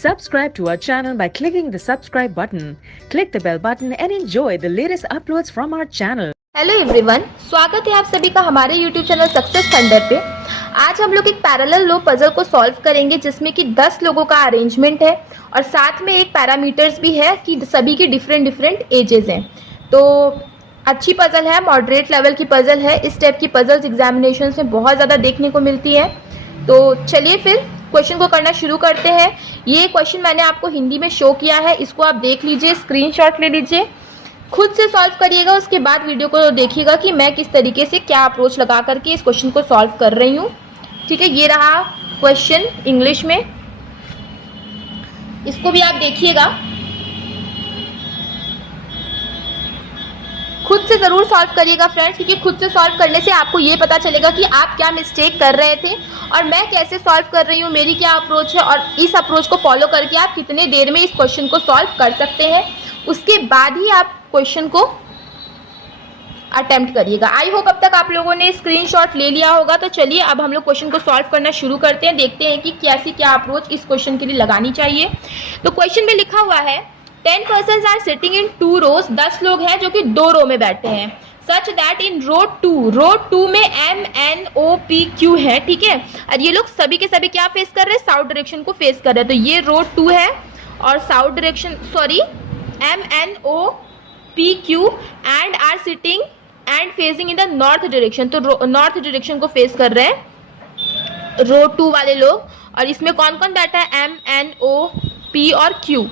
Subscribe to our channel by clicking the subscribe button. Click the bell button and enjoy the latest uploads from our channel. Hello everyone, स्वागत है आप सभी का हमारे YouTube channel success funder पे। आज हम लोग एक पैरेलल लो पजल को सॉल्व करेंगे जिसमें कि 10 लोगों का अरेंजमेंट है और साथ में एक पैरामीटर्स भी है कि सभी की डिफरेंट एजेस हैं। तो अच्छी पजल है, मॉडरेट लेवल की पजल है। इस टाइप की पजल्स एग्जामिनेशन में बहुत ज़्यादा देखने को मिलती है। तो चलिए फिर क्वेश्चन को करना शुरू करते हैं। ये क्वेश्चन मैंने आपको हिंदी में शो किया है, इसको आप देख लीजिए, स्क्रीनशॉट ले लीजिए, खुद से सॉल्व करिएगा। उसके बाद वीडियो को देखिएगा कि मैं किस तरीके से क्या अप्रोच लगा करके इस क्वेश्चन को सॉल्व कर रही हूँ। ठीक है, ये रहा क्वेश्चन इंग्लिश में, इसको भी आप देखिएगा, खुद से जरूर सॉल्व करिएगा फ्रेंड्स, क्योंकि खुद से सॉल्व करने से आपको ये पता चलेगा कि आप क्या मिस्टेक कर रहे थे और मैं कैसे सॉल्व कर रही हूँ, मेरी क्या अप्रोच है और इस अप्रोच को फॉलो करके आप कितने देर में इस क्वेश्चन को सॉल्व कर सकते हैं। उसके बाद ही आप क्वेश्चन को अटेम्प्ट करिएगा। आई होप अब तक आप लोगों ने स्क्रीनशॉट ले लिया होगा। तो चलिए अब हम लोग क्वेश्चन को सॉल्व करना शुरू करते हैं, देखते हैं कि कैसी क्या अप्रोच इस क्वेश्चन के लिए लगानी चाहिए। तो क्वेश्चन में लिखा हुआ है 10 persons are sitting in 2 rows, 10 लोग हैं जो कि 2 रो में बैठे हैं। सच दैट इन रो 2 में MNOPQ है। ठीक है, और ये लोग सभी के सभी क्या फेस कर रहे हैं, साउथ डायरेक्शन को फेस कर रहे हैं। तो ये रो 2 है और south direction, sorry, MNOPQ and are sitting and facing in the north direction. तो नॉर्थ डायरेक्शन को फेस कर रहे हैं रो 2 वाले लोग। और इसमें कौन कौन बैठा है, MNOP और Q।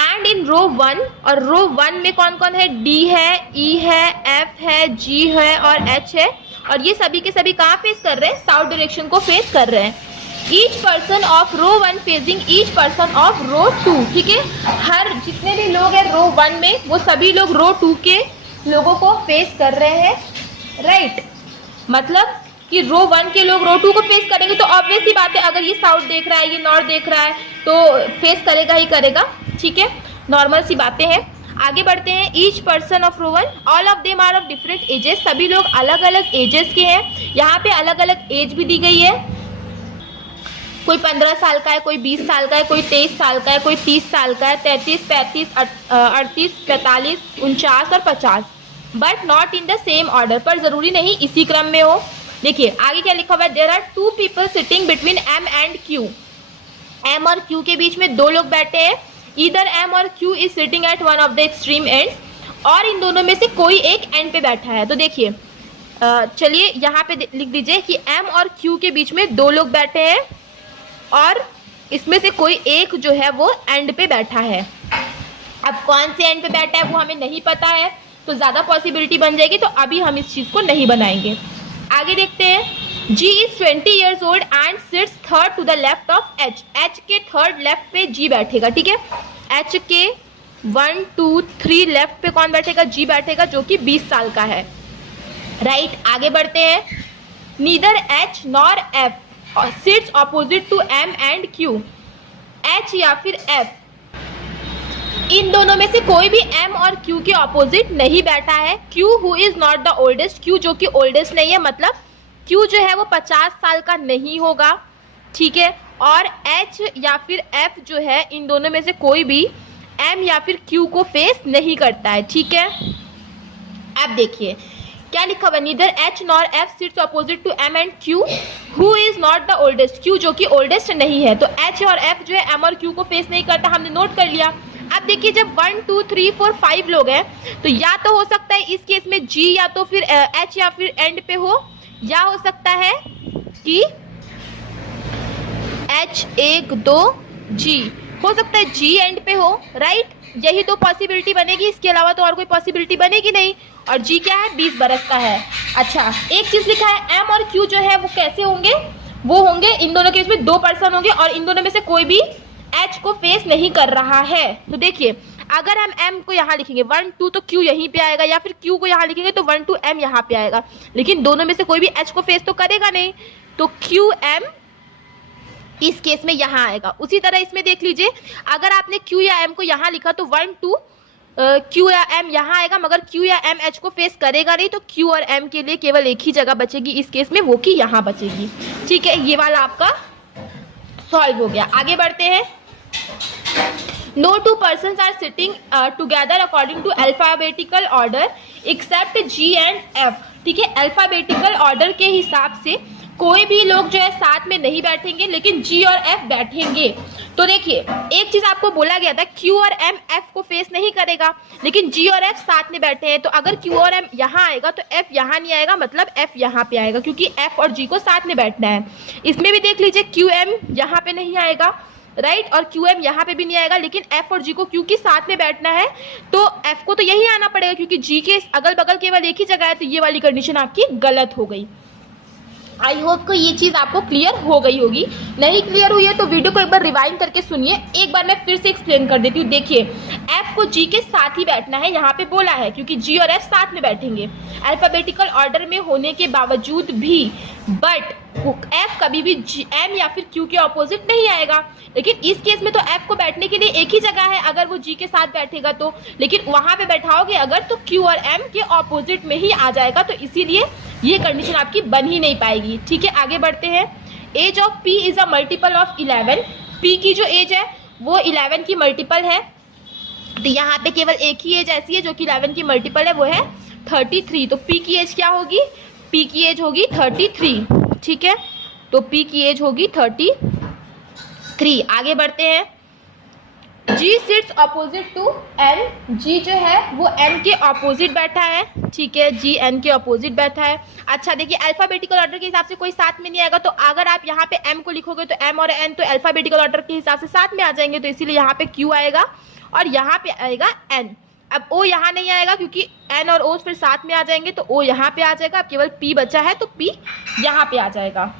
एंड इन रो 1, और रो 1 में कौन कौन है, D है, E है, F है, G है और H है। और ये सभी के सभी कहाँ फेस कर रहे हैं, साउथ डायरेक्शन को फेस कर रहे हैं। Each person of row 1 facing each person of row 2। ठीक है, हर जितने भी लोग हैं रो 1 में वो सभी लोग रो 2 के लोगों को फेस कर रहे हैं। राइट, मतलब कि रो 1 के लोग रो 2 को फेस करेंगे। तो ऑब्वियस ही बात है, अगर ये साउथ देख रहा है, ये नॉर्थ देख रहा है, तो फेस करेगा ही करेगा। ठीक है, नॉर्मल सी बातें हैं। आगे बढ़ते हैं। Each person of row 1, all of them are of different ages. सभी लोग अलग अलग एजेस के हैं। यहाँ पे अलग अलग एज भी दी गई है, कोई 15 साल का है, कोई 20 साल का है, कोई 23 साल का है, कोई 30 साल का है, 33, 35, 38, 45, 49 और 50, but not in the same order. पर जरूरी नहीं इसी क्रम में हो। देखिए आगे क्या लिखा हुआ है, there are 2 people sitting between M and Q। M और Q के बीच में 2 लोग बैठे हैं। ईदर M और Q is sitting at one of the extreme ends, और इन दोनों में से कोई एक एंड पे बैठा है। तो देखिए चलिए यहाँ पे लिख दीजिए कि M और Q के बीच में 2 लोग बैठे हैं और इसमें से कोई एक जो है वो एंड पे बैठा है। अब कौन से एंड पे बैठा है वो हमें नहीं पता है, तो ज़्यादा पॉसिबिलिटी बन जाएगी, तो अभी हम इस चीज़ को नहीं बनाएंगे। आगे देखते हैं। G is 20 years old and sits third to the left of H। H के थर्ड लेफ्ट पे G बैठेगा। ठीक है, H के 1, 2, 3 लेफ्ट पे कौन बैठेगा, G बैठेगा, जो कि 20 साल का है। राइट, आगे बढ़ते हैं। Neither H nor F sits opposite to M and Q। H या फिर F, इन दोनों में से कोई भी M और Q के ऑपोजिट नहीं बैठा है। Q who is not the oldest, Q जो कि ओल्डेस्ट नहीं है, मतलब Q जो है वो 50 साल का नहीं होगा। ठीक है, और H या फिर F जो है, इन दोनों में से कोई भी M या फिर Q को फेस नहीं करता है। ठीक है, अब देखिए क्या लिखा हुआ, neither H nor F sits opposite to M and Q who is not the oldest. Q जो कि ओल्डेस्ट नहीं है, तो H और F जो है M और Q को फेस नहीं करता, हमने नोट कर लिया। अब देखिए जब 1, 2, 3, 4, 5 लोग हैं, तो या तो हो सकता है इस केस में G या तो फिर H या फिर एंड पे हो, या हो सकता है कि H 1, 2 G, हो सकता है G एंड पे हो। राइट, यही तो पॉसिबिलिटी बनेगी, इसके अलावा तो और कोई पॉसिबिलिटी बनेगी नहीं। और G क्या है, 20 बरस का है। अच्छा, एक चीज लिखा है M और Q जो है वो कैसे होंगे, वो होंगे इन दोनों के बीच में 2 पर्सन होंगे और इन दोनों में से कोई भी H को फेस नहीं कर रहा है। तो देखिए अगर हम M को यहाँ लिखेंगे 1, 2 तो Q यहीं पे आएगा, या फिर Q को यहाँ लिखेंगे तो 1, 2 M यहाँ पे आएगा, लेकिन दोनों में से कोई भी H को फेस तो करेगा नहीं, तो QM इस केस में यहाँ आएगा। उसी तरह इसमें देख लीजिए, अगर आपने Q या M को यहाँ लिखा तो 1, 2 Q या M यहाँ आएगा, मगर Q या M H को फेस करेगा नहीं, तो Q और M के लिए केवल एक ही जगह बचेगी इस केस में, वो कि यहाँ बचेगी। ठीक है, ये वाला आपका सॉल्व हो गया। आगे बढ़ते हैं। No two persons are sitting together according to alphabetical order except G and F. ठीक है, अल्फाबेटिकल ऑर्डर के हिसाब से कोई भी लोग जो है साथ में नहीं बैठेंगे, लेकिन G और F बैठेंगे। तो देखिए, एक चीज आपको बोला गया था, Q और M F को फेस नहीं करेगा, लेकिन G और F साथ में बैठे हैं। तो अगर Q और M यहाँ आएगा तो F यहाँ नहीं आएगा, मतलब F यहाँ पे आएगा, क्योंकि F और G को साथ में बैठना है। इसमें भी देख लीजिए, QM यहाँ पे नहीं आएगा, राइट, और QM यहाँ पे भी नहीं आएगा, लेकिन F और G को क्योंकि साथ में बैठना है तो F को तो यही आना पड़ेगा, क्योंकि G के अगल बगल केवल एक ही जगह है। तो ये वाली कंडीशन आपकी गलत हो गई। आई होप को ये चीज आपको क्लियर हो गई होगी। नहीं क्लियर हुई है तो वीडियो को एक बार रिवाइंड करके सुनिए। एक बार मैं फिर से एक्सप्लेन कर देती हूँ। देखिए, F को G के साथ ही बैठना है, यहाँ पे बोला है, क्योंकि G और F साथ में बैठेंगे अल्फाबेटिकल ऑर्डर में होने के बावजूद भी। बट F कभी भी M या फिर Q के ऑपोजिट नहीं आएगा, लेकिन इस केस में तो F को बैठने के लिए एक ही जगह है अगर वो G के साथ बैठेगा तो, लेकिन वहां पे बैठाओगे अगर तो Q और M के ऑपोजिट में ही आ जाएगा। तो इसीलिए ये कंडीशन आपकी बन ही नहीं पाएगी। ठीक है, आगे बढ़ते हैं। Age of P is a multiple of 11। P की जो एज है वो 11 की मल्टीपल है। तो यहाँ पे केवल एक ही एज ऐसी है जो कि 11 की मल्टीपल है, वो है 33। तो P की एज क्या होगी? P की एज होगी 33। ठीक है, तो P की एज होगी 33। आगे बढ़ते हैं। G sits opposite to N। G जो है वो N के ऑपोजिट बैठा है। ठीक है, G N के ऑपोजिट बैठा है। अच्छा देखिए, अल्फाबेटिकल ऑर्डर के हिसाब से कोई साथ में नहीं आएगा, तो अगर आप यहाँ पे M को लिखोगे तो M और N तो अल्फाबेटिकल ऑर्डर के हिसाब से साथ में आ जाएंगे, तो इसीलिए यहाँ पे Q आएगा और यहाँ पे आएगा N। अब O यहाँ नहीं आएगा क्योंकि N और O फिर साथ में आ जाएंगे, तो O यहाँ पे आ जाएगा। अब केवल P बचा है तो P यहाँ पे आ जाएगा।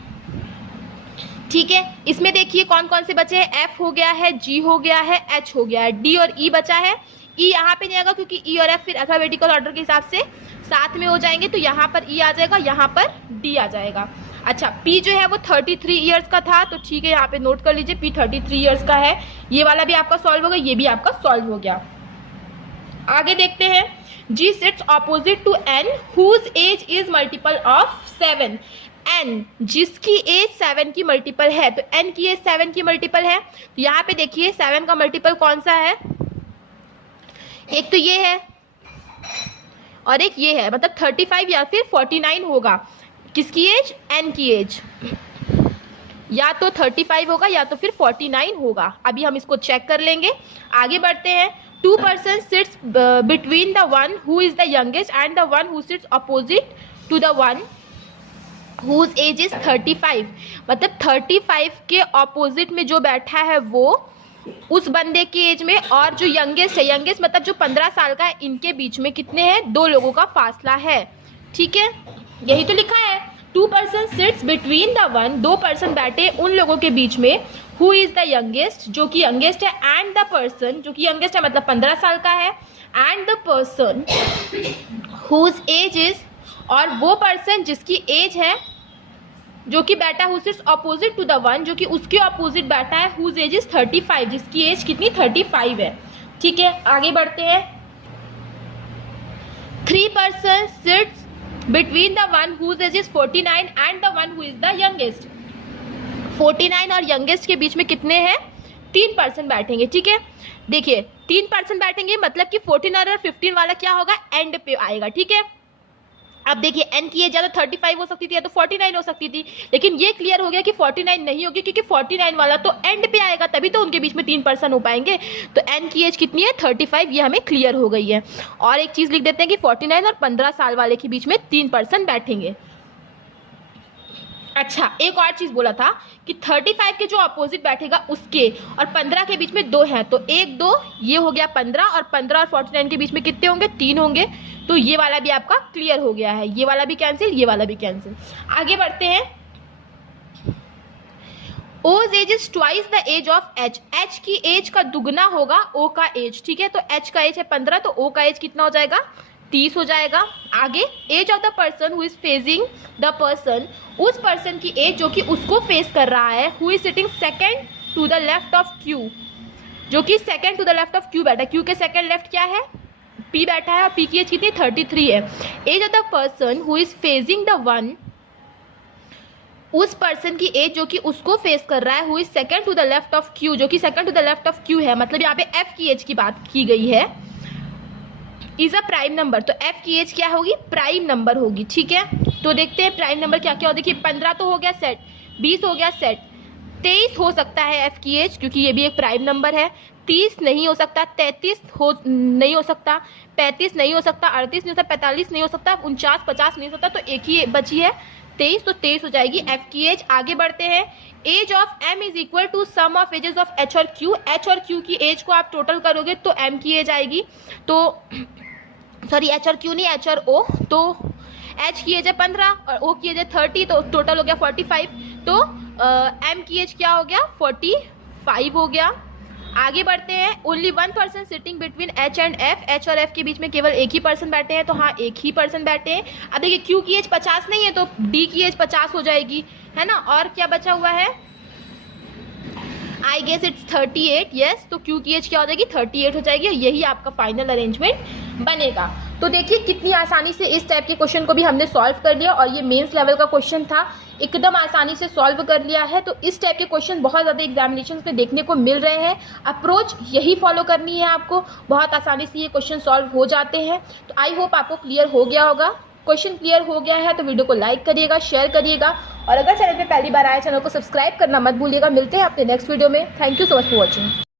ठीक है, इसमें देखिए कौन कौन से बचे हैं। F हो गया है, G हो गया है, H हो गया है, D और E बचा है। E यहाँ पे नहीं आएगा क्योंकि E और F फिर अल्फाबेटिकल ऑर्डर के हिसाब से साथ में हो जाएंगे, तो यहाँ पर E आ जाएगा, यहाँ पर D आ जाएगा। अच्छा, P जो है वो 33 ईयर्स का था, तो ठीक है, यहाँ पे नोट कर लीजिए P 33 ईयर्स का है। ये वाला भी आपका सॉल्व हो गया, ये भी आपका सॉल्व हो गया। आगे देखते हैं। G sits opposite to N whose age is multiple of 7। N जिसकी एज 7 की मल्टीपल है, तो N की एज 7 की मल्टीपल है। तो यहाँ पे देखिए 7 का मल्टीपल कौन सा है? एक तो ये है और एक ये है, मतलब 35 या फिर 49 होगा। किसकी एज? N की एज। या तो 35 होगा या तो फिर 49 होगा। अभी हम इसको चेक कर लेंगे। आगे बढ़ते हैं। 2 persons sits between the one who is the youngest and the one who sits opposite to the one whose age is 35। मतलब 35 के ऑपोजिट में जो बैठा है वो उस बंदे की एज में, और जो यंगेस्ट है, यंगेस्ट मतलब जो 15 साल का है, इनके बीच में कितने हैं? 2 लोगों का फासला है। ठीक है, यही तो लिखा है। 2 persons sits between the one, 2 person बैठे उन लोगों के बीच में, who is the youngest जो कि यंगेस्ट है, and the person जो कि यंगेस्ट है मतलब 15 साल का है, and the person whose age is, और वो पर्सन जिसकी एज है जो कि बैठा है, who sits opposite to the one जो कि उसके ऑपोजिट बैठा है, whose age is 35 जिसकी एज कितनी? 35 है। ठीक है, आगे बढ़ते हैं। 3 persons sits between the one whose age is 49 and the one who is the youngest। 49 और यंगेस्ट के बीच में कितने हैं? 3 पर्सन बैठेंगे। ठीक है, देखिए 3 पर्सन बैठेंगे मतलब कि 14 और 15 वाला क्या होगा? एंड पे आएगा। ठीक है, अब देखिए N की एज या तो 35 हो सकती थी या तो 49 हो सकती थी, लेकिन ये क्लियर हो गया कि 49 नहीं होगी, क्योंकि 49 वाला तो एंड पे आएगा, तभी तो उनके बीच में 3 पर्सन हो पाएंगे। तो N की एज कितनी है? 35। ये हमें क्लियर हो गई है। और एक चीज लिख देते हैं कि 49 और 15 साल वाले के बीच में 3 पर्सन बैठेंगे। अच्छा, एक और चीज बोला था कि 35 के जो अपोजिट बैठेगा उसके और 15 के बीच में 2 हैं, तो 1 2 ये हो गया 15, और 15 और 49 के बीच में कितने होंगे? 3 होंगे। तो ये वाला भी आपका क्लियर हो गया है। ये वाला भी कैंसिल, ये वाला भी कैंसिल। आगे बढ़ते हैं। O's age is twice the age of H। H की एज का दुगना होगा O का एज। ठीक है, तो H का एज है 15, तो O का एज कितना हो जाएगा? 30 हो जाएगा। आगे, age of the person who is facing the person, उस पर्सन की एज जो कि उसको फेस कर रहा है, who is sitting second to the left of Q, जो कि second to the left of Q बैठा है। Q के सेकेंड लेफ्ट क्या है? P बैठा है, और P की एज कितनी? 33 है। Age of the person who is facing the one उस पर्सन की एज जो कि उसको फेस कर रहा है, who is second to the left of Q, जो कि second to the left of Q है, मतलब यहाँ पे एफ की एज की बात की गई है, इज अ प्राइम नंबर। तो एफ की एज क्या होगी, प्राइम नंबर होगी, ठीक है। तो देखते हैं प्राइम नंबर क्या क्या हो। देखिए 15 तो हो गया सेट, 20 हो गया सेट, 23 हो सकता है एफ की एज, क्योंकि ये भी एक प्राइम नंबर है। 30 नहीं हो सकता, 33 नहीं हो सकता, 35 नहीं हो सकता, 38 नहीं हो सकता, 45 नहीं हो सकता, 49 50 नहीं हो सकता, तो एक ही बची है 23, तो 23 हो जाएगी एफ की एज। आगे बढ़ते हैं, age of M is equal to sum of ages of H और क्यू। एच और क्यू की एज को आप टोटल करोगे तो एम की एज आएगी, तो सॉरी एच और क्यू नहीं, एच और ओ, तो एच की एज है 15 और ओ की एज है 30, तो टोटल हो गया 45, तो एम की एज क्या हो गया, 45 हो गया। आगे बढ़ते हैं, only one person sitting between H and F, H और एफ के बीच में केवल एक ही पर्सन बैठे हैं, तो हाँ एक ही पर्सन बैठे हैं। अब देखिए क्यू की एज 50 नहीं है, तो डी की एज 50 हो जाएगी, है ना। और क्या बचा हुआ है, आई गेस इट्स 38, यस, तो क्यू की एज क्या हो जाएगी, 38 हो जाएगी, और यही आपका फाइनल अरेंजमेंट बनेगा। तो देखिए कितनी आसानी से इस टाइप के क्वेश्चन को भी हमने सॉल्व कर लिया, और ये मेंस लेवल का क्वेश्चन था, एकदम आसानी से सॉल्व कर लिया है। तो इस टाइप के क्वेश्चन बहुत ज़्यादा एग्जामिनेशन में देखने को मिल रहे हैं, अप्रोच यही फॉलो करनी है आपको, बहुत आसानी से ये क्वेश्चन सॉल्व हो जाते हैं। तो आई होप आपको क्लियर हो गया होगा। क्वेश्चन क्लियर हो गया है तो वीडियो को लाइक करिएगा, शेयर करिएगा, और अगर चैनल पे पहली बार आए चैनल को सब्सक्राइब करना मत भूलिएगा। मिलते हैं अपने नेक्स्ट वीडियो में। Thank you so much for watching.